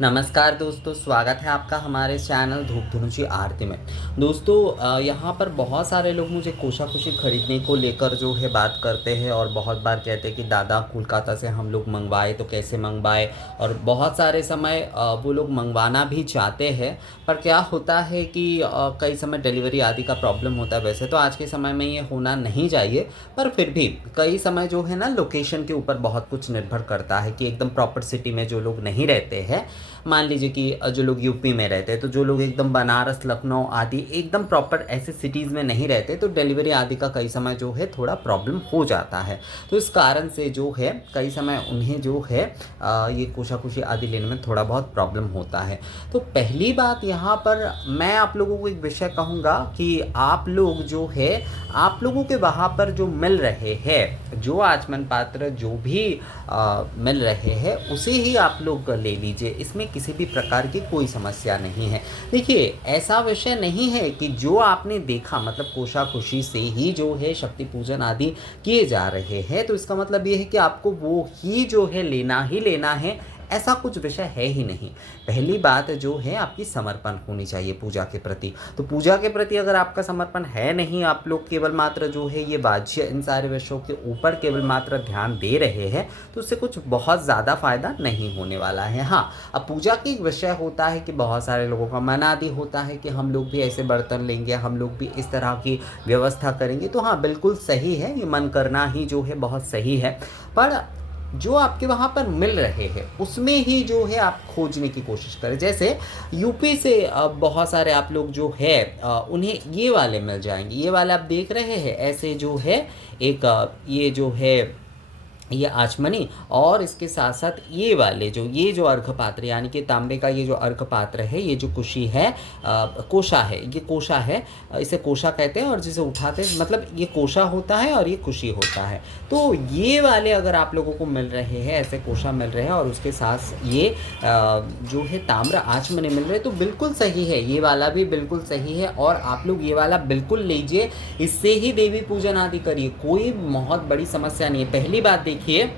नमस्कार दोस्तों, स्वागत है आपका हमारे चैनल धूप धुनुची आरती में। दोस्तों यहाँ पर बहुत सारे लोग मुझे कोशाकुशी खरीदने को लेकर जो है बात करते हैं और बहुत बार कहते हैं कि दादा कोलकाता से हम लोग मंगवाए तो कैसे मंगवाए, और बहुत सारे समय वो लोग मंगवाना भी चाहते हैं। पर क्या होता है कि कई समय डिलीवरी आदि का प्रॉब्लम होता है। वैसे तो आज के समय में ये होना नहीं चाहिए, पर फिर भी कई समय जो है ना लोकेशन के ऊपर बहुत कुछ निर्भर करता है कि एकदम प्रॉपर सिटी में जो लोग नहीं रहते हैं, मान लीजिए कि जो लोग यूपी में रहते हैं, तो जो लोग एकदम बनारस लखनऊ आदि एकदम प्रॉपर ऐसे सिटीज़ में नहीं रहते, तो डिलीवरी आदि का कई समय जो है थोड़ा प्रॉब्लम हो जाता है। तो इस कारण से जो है कई समय उन्हें जो है ये कोशाकुशी आदि लेने में थोड़ा बहुत प्रॉब्लम होता है। तो पहली बात यहाँ पर मैं आप लोगों को एक विषय कहूँगा कि आप लोग जो है आप लोगों के वहाँ पर जो मिल रहे हैं, जो आचमन पात्र जो भी मिल रहे हैं, उसे ही आप लोग ले लीजिए। इसमें किसी भी प्रकार की कोई समस्या नहीं है। देखिए, ऐसा विषय नहीं है कि जो आपने देखा मतलब कोशाकुशी से ही जो है शक्ति पूजन आदि किए जा रहे हैं, तो इसका मतलब ये है कि आपको वो ही जो है लेना ही लेना है, ऐसा कुछ विषय है ही नहीं। पहली बात जो है आपकी समर्पण होनी चाहिए पूजा के प्रति। तो पूजा के प्रति अगर आपका समर्पण है नहीं, आप लोग केवल मात्र जो है ये वाज्य इन सारे विषयों के ऊपर केवल मात्र ध्यान दे रहे हैं, तो उससे कुछ बहुत ज़्यादा फायदा नहीं होने वाला है। हाँ, अब पूजा की एक विषय होता है कि बहुत सारे लोगों का मन आदि होता है कि हम लोग भी ऐसे बर्तन लेंगे, हम लोग भी इस तरह की व्यवस्था करेंगे। तो हाँ, बिल्कुल सही है, ये मन करना ही जो है बहुत सही है। पर जो आपके वहाँ पर मिल रहे हैं उसमें ही जो है आप खोजने की कोशिश करें। जैसे यूपी से बहुत सारे आप लोग जो है उन्हें ये वाले मिल जाएंगे। ये वाले आप देख रहे हैं, ऐसे जो है एक ये जो है ये आचमनी, और इसके साथ साथ ये जो अर्घ पात्र यानी कि तांबे का ये जो अर्घ पात्र है, ये जो कुशी है, कोशा है, ये कोशा है, इसे कोशा कहते हैं। और जिसे उठाते हैं मतलब ये कोशा होता है और ये कुशी होता है। तो ये वाले अगर आप लोगों को मिल रहे हैं, ऐसे कोशा मिल रहे हैं और उसके साथ ये जो है ताम्र आचमनी मिल रहे हैं, तो बिल्कुल सही है, ये वाला भी बिल्कुल सही है। और आप लोग ये वाला बिल्कुल लीजिए, इससे ही देवी पूजन आदि करिए, कोई बहुत बड़ी समस्या नहीं है। पहली बात देखिए,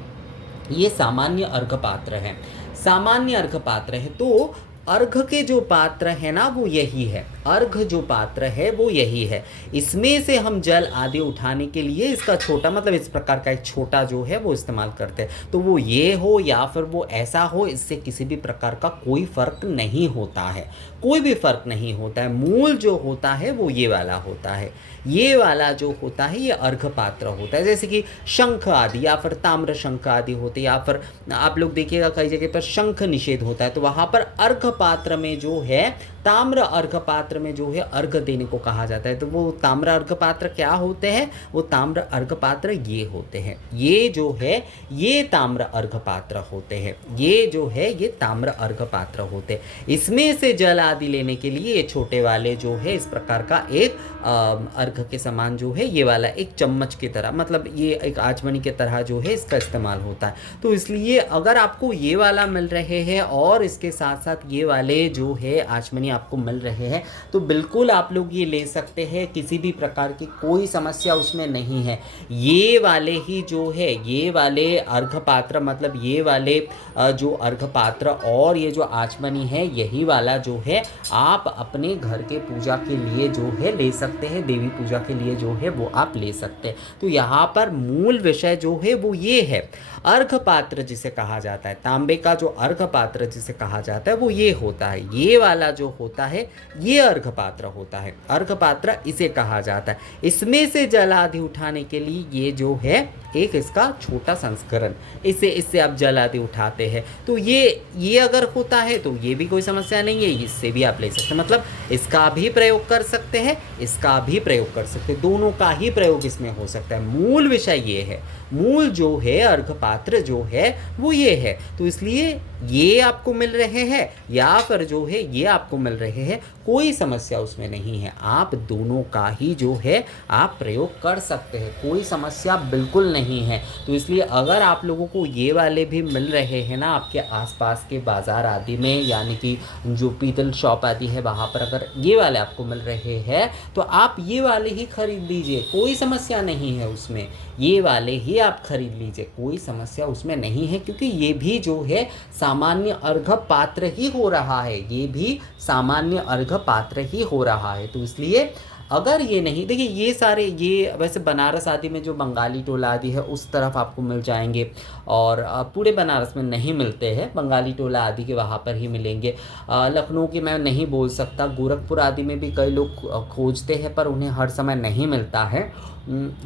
ये सामान्य अर्घ पात्र है, सामान्य अर्घ पात्र है। तो अर्घ के जो पात्र है ना वो यही है, अर्घ जो पात्र है वो यही है। इसमें से हम जल आदि उठाने के लिए इसका छोटा मतलब इस प्रकार का एक छोटा जो है वो इस्तेमाल करते हैं। तो वो ये हो या फिर वो ऐसा हो, इससे किसी भी प्रकार का कोई फर्क नहीं होता है, कोई भी फर्क नहीं होता है। मूल जो होता है वो ये वाला होता है, ये वाला जो होता है ये अर्घ पात्र होता है। जैसे कि शंख आदि या फिर ताम्र शंख आदि होते, या फिर आप लोग देखिएगा कई जगह पर शंख निषेध होता है, तो वहाँ पर अर्घ पात्र में जो है ताम्र अर्घ पात्र में जो है अर्घ देने को कहा जाता है। तो वो ताम्र अर्घ पात्र क्या होते हैं, वो ताम्र अर्घ पात्र ये होते हैं, ये जो है ये ताम्र अर्घ पात्र होते हैं, ये जो है ये ताम्र अर्घ पात्र होते हैं। इसमें से जल आदि लेने के लिए ये छोटे वाले जो है इस प्रकार का एक अर्घ के समान जो है ये वाला एक चम्मच की तरह, मतलब ये एक आचमनी की तरह जो है इसका इस्तेमाल होता है। तो इसलिए अगर आपको ये वाला मिल रहे हैं और इसके साथ साथ ये वाले जो है आचमनी आपको मिल रहे हैं, तो बिल्कुल आप लोग ये ले सकते हैं, किसी भी प्रकार की कोई समस्या उसमें नहीं है। ये वाले ही जो है ये वाले अर्घ पात्र मतलब ये वाले जो अर्घ पात्र और ये जो आचमनी है, यही वाला जो है आप अपने घर के पूजा के लिए जो है ले सकते हैं, देवी पूजा के लिए जो है वो आप ले सकते हैं। तो यहाँ पर मूल विषय जो है वो ये है, अर्घ पात्र जिसे कहा जाता है, तांबे का जो अर्घ पात्र जिसे कहा जाता है वो ये होता है, ये वाला जो होता है ये अर्घ पात्र होता है, अर्घ पात्र इसे कहा जाता है। इसमें से जल आदि उठाने के लिए ये जो है एक इसका छोटा संस्करण, इससे आप जल आदि उठाते हैं। तो ये अगर होता है तो ये भी कोई समस्या नहीं है, इससे भी आप ले सकते हैं, मतलब इसका भी प्रयोग कर सकते हैं, इसका भी प्रयोग कर सकते हैं, दोनों का ही प्रयोग इसमें हो सकता है। मूल विषय ये है, मूल जो है अर्घ पात्र जो है वो ये है। तो इसलिए ये आपको मिल रहे हैं या फिर जो है ये आपको मिल रहे हैं, कोई समस्या उसमें नहीं है। आप दोनों का ही जो है आप प्रयोग कर सकते हैं, कोई समस्या बिल्कुल नहीं है। तो इसलिए अगर आप लोगों को ये वाले भी मिल रहे हैं ना आपके आसपास के बाज़ार आदि में, यानी कि जो पीतल शॉप आदि है वहाँ पर अगर ये वाले आपको मिल रहे हैं तो आप ये वाले ही खरीद लीजिए, कोई समस्या नहीं है उसमें। ये वाले ही आप खरीद लीजिए, कोई समस्या उसमें नहीं है, क्योंकि ये भी जो है सामान्य अर्घ्य पात्र ही हो रहा है, ये भी सामान्य अर्घ्य पात्र ही हो रहा है। तो इसलिए अगर ये नहीं, देखिए ये सारे, ये वैसे बनारस आदि में जो बंगाली टोला आदि है उस तरफ आपको मिल जाएंगे, और पूरे बनारस में नहीं मिलते हैं, बंगाली टोला आदि के वहाँ पर ही मिलेंगे। लखनऊ की मैं नहीं बोल सकता, गोरखपुर आदि में भी कई लोग खोजते हैं पर उन्हें हर समय नहीं मिलता है।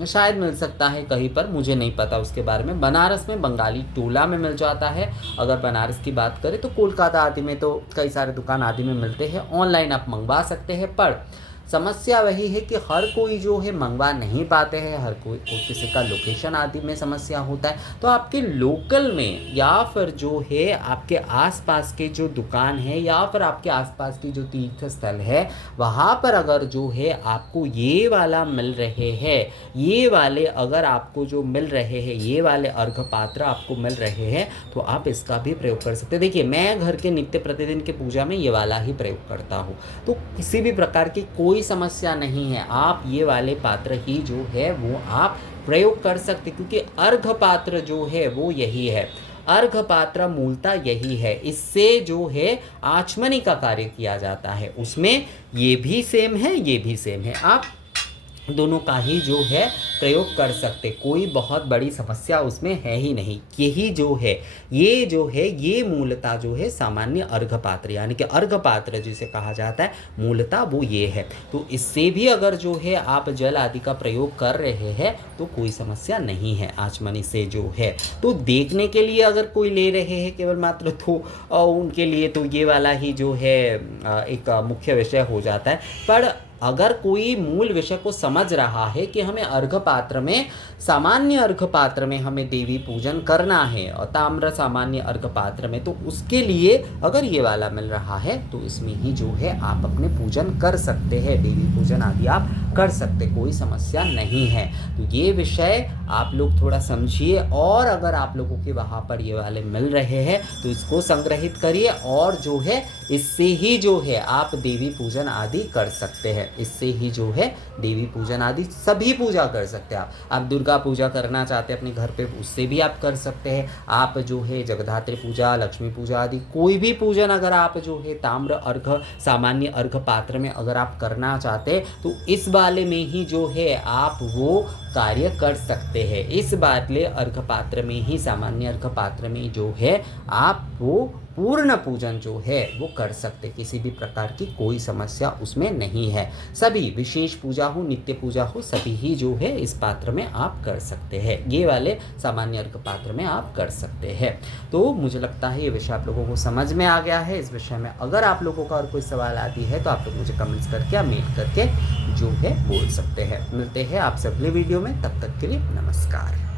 शायद मिल सकता है कहीं पर, मुझे नहीं पता उसके बारे में। बनारस में बंगाली टोला में मिल जाता है। अगर बनारस की बात करें तो कोलकाता आदि में तो कई सारे दुकान आदि में मिलते हैं, ऑनलाइन आप मंगवा सकते हैं। पर समस्या वही है कि हर कोई जो है मंगवा नहीं पाते हैं, हर कोई किसी का लोकेशन आदि में समस्या होता है। तो आपके लोकल में या फिर जो है आपके आसपास के जो दुकान है या फिर आपके आसपास की जो तीर्थ स्थल है वहाँ पर अगर जो है आपको ये वाला मिल रहे हैं, ये वाले अगर आपको जो मिल रहे हैं, ये वाले अर्घ्य पात्र आपको मिल रहे हैं, तो आप इसका भी प्रयोग कर सकते हैं। देखिए मैं घर के नित्य प्रतिदिन की पूजा में ये वाला ही प्रयोग करता हूँ, तो किसी भी प्रकार की कोई समस्या नहीं है। आप ये वाले पात्र ही जो है वो आप प्रयोग कर सकते, क्योंकि अर्घ्य पात्र जो है वो यही है, अर्घ्य पात्र मूलतः यही है। इससे जो है आचमनी का कार्य किया जाता है, उसमें ये भी सेम है, ये भी सेम है, आप दोनों का ही जो है प्रयोग कर सकते, कोई बहुत बड़ी समस्या उसमें है ही नहीं। यही जो है ये मूलतः जो है सामान्य अर्घ्य पात्र, यानी कि अर्घ्य पात्र जिसे कहा जाता है मूलतः वो ये है। तो इससे भी अगर जो है आप जल आदि का प्रयोग कर रहे हैं तो कोई समस्या नहीं है आचमनी से जो है। तो देखने के लिए अगर कोई ले रहे हैं केवल मात्र, तो उनके लिए तो ये वाला ही जो है एक मुख्य विषय हो जाता है। पर अगर कोई मूल विषय को समझ रहा है कि हमें अर्घ्य पात्र में, सामान्य अर्घ्य पात्र में हमें देवी पूजन करना है और ताम्र सामान्य अर्घ्य पात्र में, तो उसके लिए अगर ये वाला मिल रहा है तो इसमें ही जो है आप अपने पूजन कर सकते हैं, देवी पूजन आदि आप कर सकते, कोई समस्या नहीं है। तो ये विषय आप लोग थोड़ा समझिए, और अगर आप लोगों के वहाँ पर ये वाले मिल रहे हैं तो इसको संग्रहित करिए, और जो है इससे ही जो है आप देवी पूजन आदि कर सकते हैं, इससे ही जो है देवी पूजन आदि सभी पूजा कर सकते हैं। आप दुर्गा पूजा करना चाहते हैं अपने घर पे, उससे भी आप कर सकते हैं। आप जो है जगद्धात्री पूजा, लक्ष्मी पूजा आदि कोई भी पूजन अगर आप जो है ताम्र अर्घ्य सामान्य अर्घ्य पात्र में अगर आप करना चाहते हैं तो इस वाले में ही जो है आप वो कार्य कर सकते हैं। इस वाले अर्घ्य पात्र में ही, सामान्य अर्घ्य पात्र में जो है आप वो पूर्ण पूजन जो है वो कर सकते, किसी भी प्रकार की कोई समस्या उसमें नहीं है। सभी विशेष पूजा हो, नित्य पूजा हो, सभी ही जो है इस पात्र में आप कर सकते हैं, ये वाले सामान्य अर्घ्य पात्र में आप कर सकते हैं। तो मुझे लगता है ये विषय आप लोगों को समझ में आ गया है। इस विषय में अगर आप लोगों का और कोई सवाल आती है तो आप लोग मुझे कमेंट्स करके या मेल करके जो है बोल सकते हैं। मिलते हैं आपसे अगले वीडियो में, तब तक के लिए नमस्कार।